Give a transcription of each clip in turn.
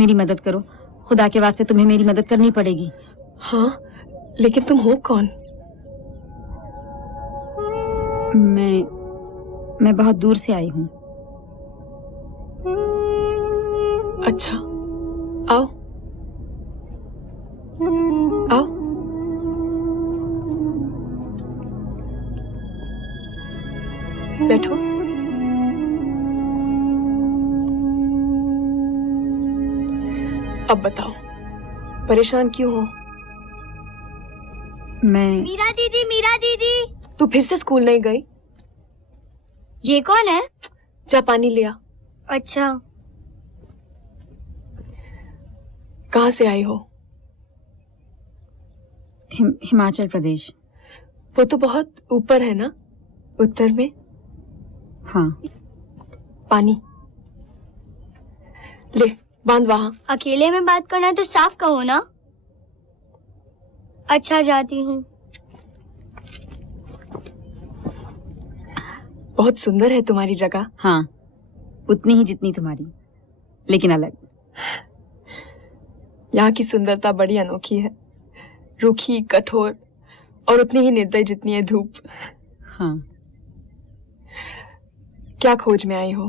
मेरी मदद करो, खुदा के वास्ते तुम्हें मेरी मदद करनी पड़ेगी। हाँ, लेकिन तुम हो कौन? मैं बहुत दूर से आई हूँ। अच्छा, आओ आओ। बैठो। अब बताओ, परेशान क्यों हो? मीरा दीदी। तू फिर से स्कूल नहीं गई? ये कौन है? जा पानी लिया। अच्छा। कहाँ से आई हो? हिमाचल प्रदेश। वो तो बहुत ऊपर है ना, उत्तर में। हाँ। पानी ले, बांध वहां। अकेले में बात करना है तो साफ कहो ना। अच्छा, जाती हूँ। बहुत सुंदर है तुम्हारी जगह। हाँ, उतनी ही जितनी तुम्हारी, लेकिन अलग। यहाँ की सुंदरता बड़ी अनोखी है, रूखी, कठोर और उतनी ही निर्दयी जितनी है धूप। हाँ। क्या खोज में आई हो?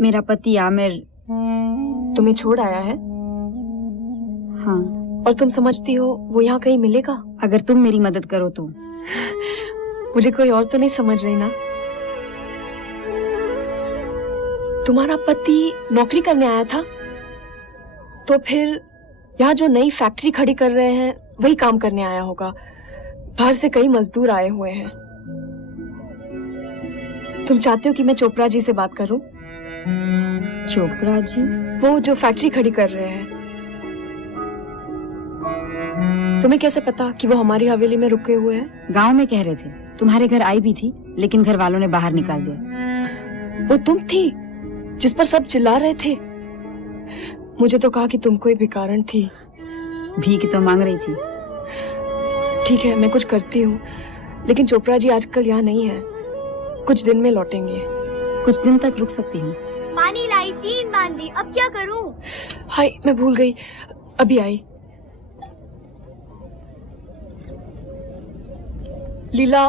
मेरा पति आमिर तुम्हें छोड़ आया है? हाँ। और तुम समझती हो वो यहाँ कहीं मिलेगा? अगर तुम मेरी मदद करो तो। मुझे कोई और तो नहीं समझ रही ना? तुम्हारा पति नौकरी करने आया था, तो फिर यहाँ जो नई फैक्ट्री खड़ी कर रहे हैं वही काम करने आया होगा। बाहर से कई मजदूर आए हुए हैं। तुम चाहते हो कि मैं चोपड़ा जी से बात करूं? चोपड़ा जी? वो जो फैक्ट्री खड़ी कर रहे हैं। तुम्हें कैसे पता कि वो हमारी हवेली में रुके हुए हैं? गांव में कह रहे थे। तुम्हारे घर आई भी थी, लेकिन घर वालों ने बाहर निकाल दिया। वो तुम थी जिस पर सब चिल्ला रहे थे? मुझे तो कहा कि तुम कोई भिखारन थी। भीख तो मांग रही थी। ठीक है, मैं कुछ करती हूँ, लेकिन चोपड़ा जी आजकल यहाँ नहीं है। कुछ दिन में लौटेंगे। कुछ दिन तक रुक सकती हूँ। पानी लाई, 3 बांधी, अब क्या करूँ? हाय, मैं भूल गई, अभी आई। लीला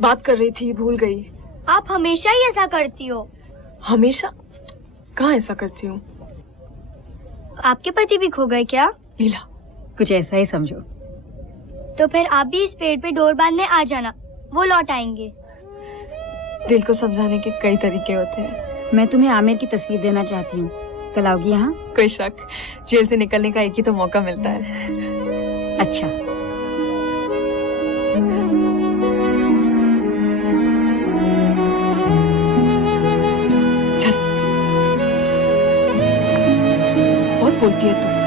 बात कर रही थी, भूल गई। आप हमेशा ही ऐसा करती हो। हमेशा? कहाँ ऐसा करती हूँ? आपके पति भी खो गए क्या? लीला, कुछ ऐसा ही समझो। तो फिर आप भी इस पेड़ पे डोर बांधने आ जाना, वो लौट आएंगे। दिल को समझाने के कई तरीके होते हैं। मैं तुम्हें आमिर की तस्वीर देना चाहती हूँ। कल आओगी यहाँ? कोई शक, जेल से निकलने का एक ही तो मौका मिलता है। अच्छा। चल, बहुत बोलती है तू।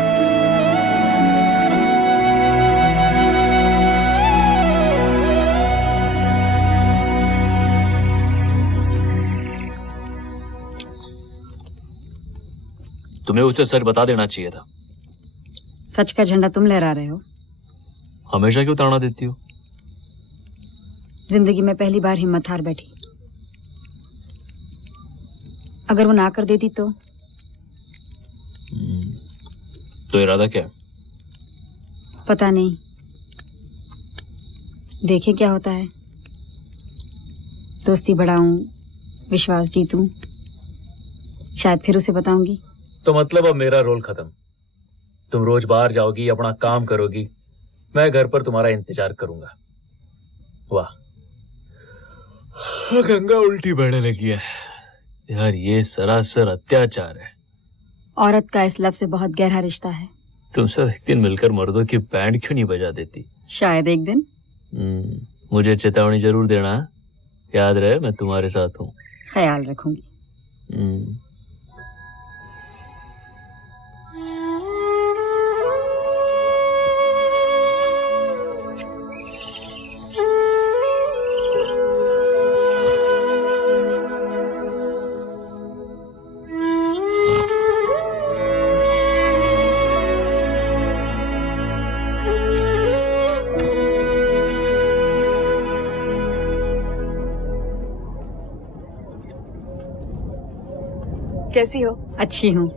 तुम्हें उसे सच बता देना चाहिए था। सच का झंडा तुम लहरा रहे हो। हमेशा क्यों ताना देती हो? जिंदगी में पहली बार हिम्मत हार बैठी। अगर वो ना कर देती तो इरादा क्या है? पता नहीं, देखे क्या होता है। दोस्ती बढ़ाऊं, विश्वास जीतूं, शायद फिर उसे बताऊंगी। तो मतलब अब मेरा रोल खत्म। तुम रोज बाहर जाओगी, अपना काम करोगी, मैं घर पर तुम्हारा इंतजार करूंगा। वाह, गंगा उल्टी बहने लगी है यार। ये सरासर अत्याचार है। औरत का इस लफ्ज से बहुत गहरा रिश्ता है। तुम सब एक दिन मिलकर मर्दों की बैंड क्यों नहीं बजा देती? शायद एक दिन। मुझे चेतावनी जरूर देना, याद रहे मैं तुम्हारे साथ हूँ। ख्याल रखूंगी। कैसी हो? अच्छी हूँ।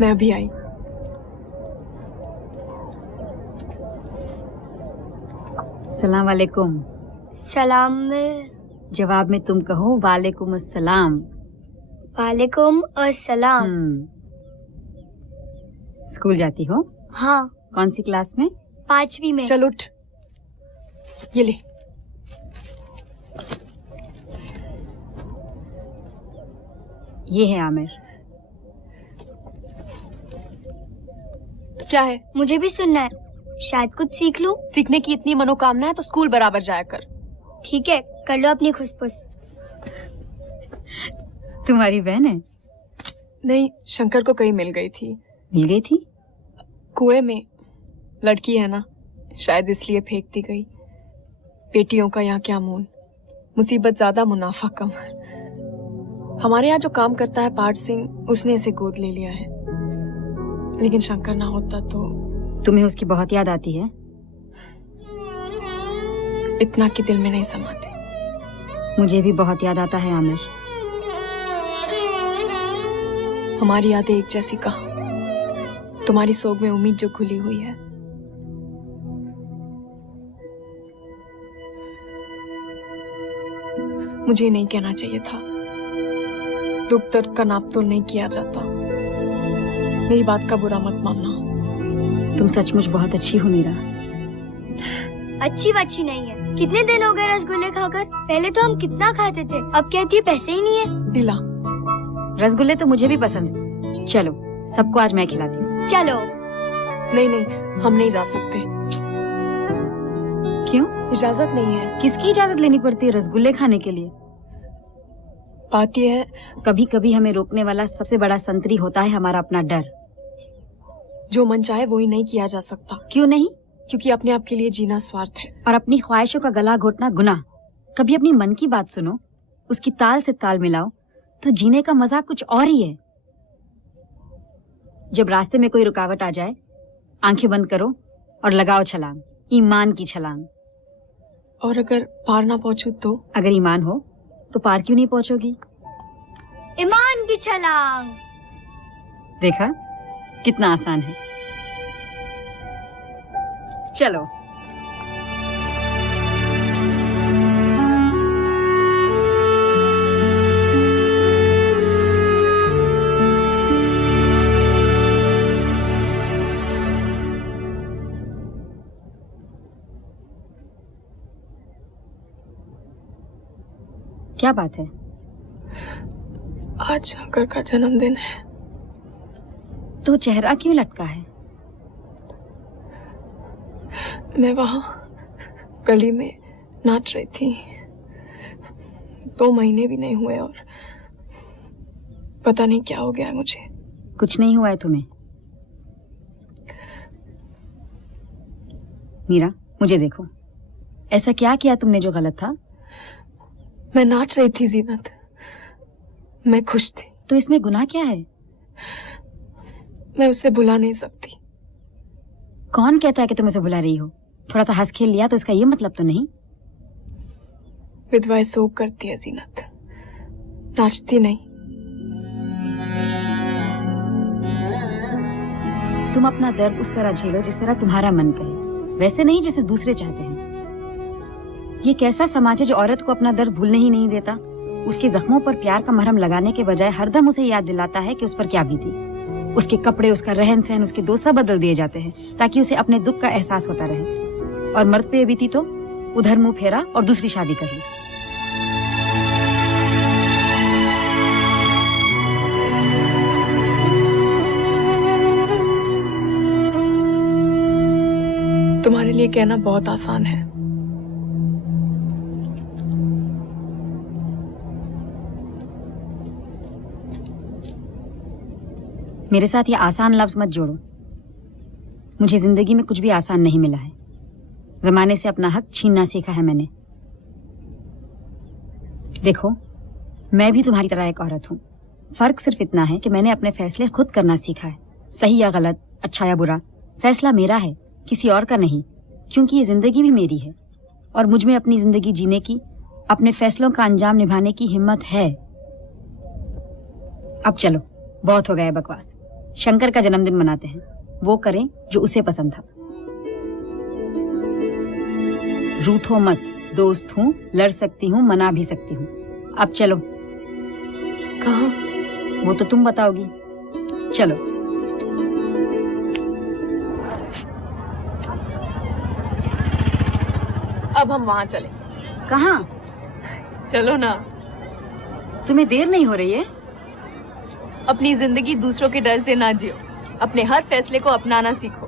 मैं अभी आई। सलाम वालेकुम। सलाम। जवाब में तुम कहो वालेकुम अस्सलाम। वालेकुम अस्सलाम। स्कूल जाती हो? हाँ। कौन सी क्लास में? 5वीं में। चल उठ, ये ले। ये है आमिर। क्या है? मुझे भी सुनना है, शायद कुछ सीख लूं। सीखने की इतनी मनोकामना है तो स्कूल बराबर जाया कर। ठीक है, कर लो अपनी खुसपुस। तुम्हारी बहन है? नहीं, शंकर को कहीं मिल गई थी। मिल गई थी? कुएं में। लड़की है ना, शायद इसलिए फेंक दी गई। बेटियों का यहाँ क्या मोल, मुसीबत ज्यादा मुनाफा कम। हमारे यहाँ जो काम करता है पार्ट सिंह, उसने इसे गोद ले लिया है। लेकिन शंकर ना होता तो। तुम्हें उसकी बहुत याद आती है? इतना कि दिल में नहीं समाते। मुझे भी बहुत याद आता है आमिर। हमारी यादें एक जैसी कहाँ, तुम्हारी सोग में उम्मीद जो खुली हुई है। मुझे नहीं कहना चाहिए था, दुख दर्द का नापतोल नहीं किया जाता। मेरी बात का बुरा मत मानना। तुम सचमुच बहुत अच्छी हो मीरा। अच्छी बच्ची नहीं है। कितने दिन हो गए रसगुल्ले खाकर? पहले तो हम कितना खाते थे, अब कहती है पैसे ही नहीं है। ढीला। रसगुल्ले तो मुझे भी पसंद है। चलो सबको आज मैं खिलाती हूँ। चलो। नहीं नहीं, हम नहीं जा सकते। क्यों? इजाजत नहीं है। किसकी इजाजत लेनी पड़ती है रसगुल्ले खाने के लिए? बात यह है, कभी कभी हमें रोकने वाला सबसे बड़ा संतरी होता है हमारा अपना डर। जो मन चाहे वो ही नहीं किया जा सकता। क्यों नहीं? क्योंकि अपने आप के लिए जीना स्वार्थ है। और अपनी ख्वाहिशों का गला घोटना गुनाह। कभी अपनी मन की बात सुनो, उसकी ताल से ताल मिलाओ, तो जीने का मजा कुछ और ही है। जब रास्ते में कोई रुकावट आ जाए, आंखें बंद करो और लगाओ छलांग, ईमान की छलांग। और अगर पार ना पहुंचू तो? अगर ईमान हो तो पार क्यों नहीं पहुंचोगी? ईमान की छलांग। देखा कितना आसान है। चलो। क्या बात है? आज शंकर का जन्मदिन है। तो चेहरा क्यों लटका है? मैं वहां गली में नाच रही थी। 2 महीने भी नहीं हुए और पता नहीं क्या हो गया है मुझे। कुछ नहीं हुआ है तुम्हें? मीरा, मुझे देखो। ऐसा क्या किया तुमने जो गलत था? मैं नाच रही थी जीनत, मैं खुश थी। तो इसमें गुनाह क्या है? मैं उसे भुला नहीं सकती। कौन कहता है कि तुम उसे भुला रही हो? थोड़ा सा हंस खेल लिया तो इसका ये मतलब तो नहीं? विधवाएं सोग करती है जीनत, नाचती नहीं। तुम अपना दर्द उस तरह झेलो जिस तरह तुम्हारा मन कहे, वैसे नहीं जैसे दूसरे चाहते हैं। ये कैसा समाज है जो औरत को अपना दर्द भूलने ही नहीं देता? उसके जख्मों पर प्यार का मरहम लगाने के बजाय हरदम उसे याद दिलाता है कि उस पर क्या बीती। उसके कपड़े, उसका रहन सहन, उसके दोस्त सब बदल दिए जाते हैं ताकि उसे अपने दुख का एहसास होता रहे। और मर्द पे बीती तो उधर मुंह फेरा और दूसरी शादी कर ली। तुम्हारे लिए कहना बहुत आसान है। मेरे साथ ये आसान लफ्ज मत जोड़ो। मुझे जिंदगी में कुछ भी आसान नहीं मिला है। जमाने से अपना हक छीनना सीखा है मैंने। देखो, मैं भी तुम्हारी तरह एक औरत हूँ। फर्क सिर्फ इतना है कि मैंने अपने फैसले खुद करना सीखा है। सही या गलत, अच्छा या बुरा, फैसला मेरा है, किसी और का नहीं। क्योंकि ये जिंदगी भी मेरी है और मुझ में अपनी जिंदगी जीने की, अपने फैसलों का अंजाम निभाने की हिम्मत है। अब चलो, बहुत हो गया बकवास। शंकर का जन्मदिन मनाते हैं, वो करें जो उसे पसंद था। रूठो मत, दोस्त हूँ, लड़ सकती हूँ, मना भी सकती हूँ। अब चलो। कहाँ? वो तो तुम बताओगी। चलो। अब हम वहाँ चले। कहाँ? चलो ना। तुम्हें देर नहीं हो रही है? अपनी जिंदगी दूसरों के डर से ना जियो, अपने हर फैसले को अपनाना सीखो।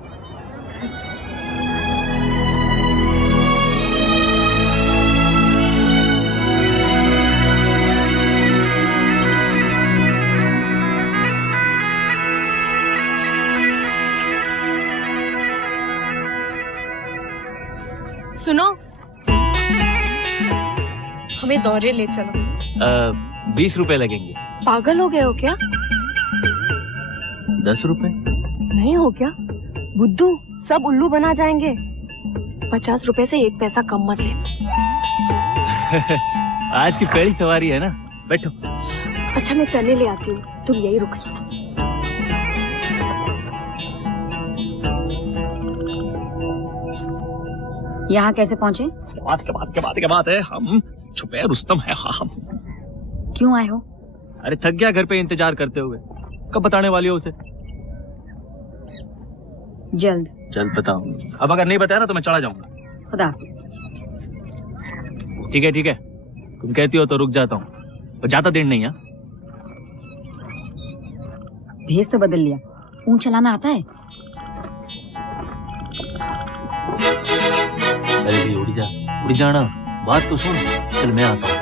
सुनो, हमें दौरे ले चलो। 20 रुपए लगेंगे। पागल हो गए हो क्या? 10 रुपए? नहीं हो क्या? बुद्धू, सब उल्लू बना जाएंगे। 50 रुपए से 1 पैसा कम मत लेना। आज की पहली सवारी है ना, बैठो। अच्छा, मैं चने ले आती हूँ, तुम यही रुकना। यहाँ कैसे पहुँचे? के बात है, हम छुपे रुस्तम है। हाँ, हम क्यों आए हो? अरे थक गया घर पे इंतजार करते हुए। कब बताने वाली हो उसे? जल्द बताऊं। अब अगर नहीं बताया ना तो मैं चला जाऊंगा। खुदा हाफिज। ठीक है, तुम कहती हो तो रुक जाता हूँ, और ज्यादा देर नहीं है। भेस तो बदल लिया, ऊँट चलाना आता है? अरे उड़ जाना, बात तो सुन। चल मैं आता हूँ।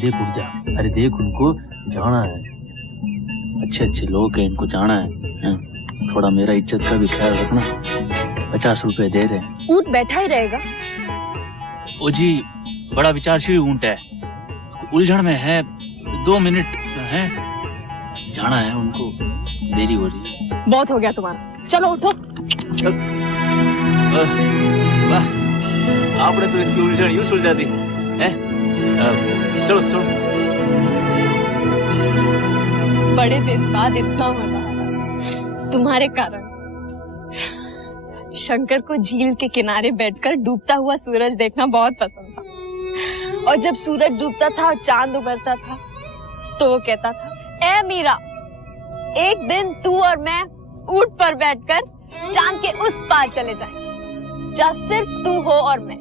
देख उड़ जा। अरे देख, उनको जाना है, अच्छे लोग हैं, इनको जाना है। थोड़ा मेरा इज्जत का भी ख्याल रखना। 50 रुपए दे रहे हैं। ऊँट बैठा ही रहेगा। ओ जी, बड़ा विचारशील ऊँट है, उलझन में है। 2 मिनट है, जाना है उनको, देरी हो रही है। बहुत हो गया तुम्हारा, चलो उठो। वाह, आपने तो इसकी उलझन यूं सुलझा दी है। चलो। बड़े दिन बाद इतना मजा आया तुम्हारे कारण। शंकर को झील के किनारे बैठकर डूबता हुआ सूरज देखना बहुत पसंद था, और जब सूरज डूबता था और चांद उभरता था तो वो कहता था, ए मीरा, एक दिन तू और मैं ऊंट पर बैठकर चांद के उस पार चले जाएंगे, जहाँ सिर्फ तू हो और मैं,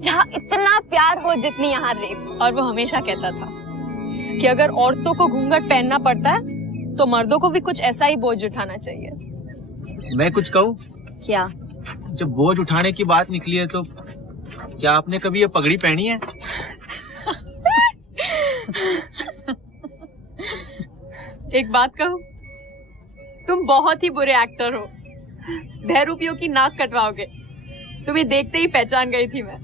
जहाँ इतना प्यार हो जितनी यहाँ रेत। और वो हमेशा कहता था कि अगर औरतों को घूंघट पहनना पड़ता है तो मर्दों को भी कुछ ऐसा ही बोझ उठाना चाहिए। मैं कुछ कहूँ? क्या? जब बोझ उठाने की बात निकली है तो क्या आपने कभी ये पगड़ी पहनी है? एक बात कहूँ, तुम बहुत ही बुरे एक्टर हो। बहरूपियों की नाक कटवाओगे, तुम्हें देखते ही पहचान गई थी मैं।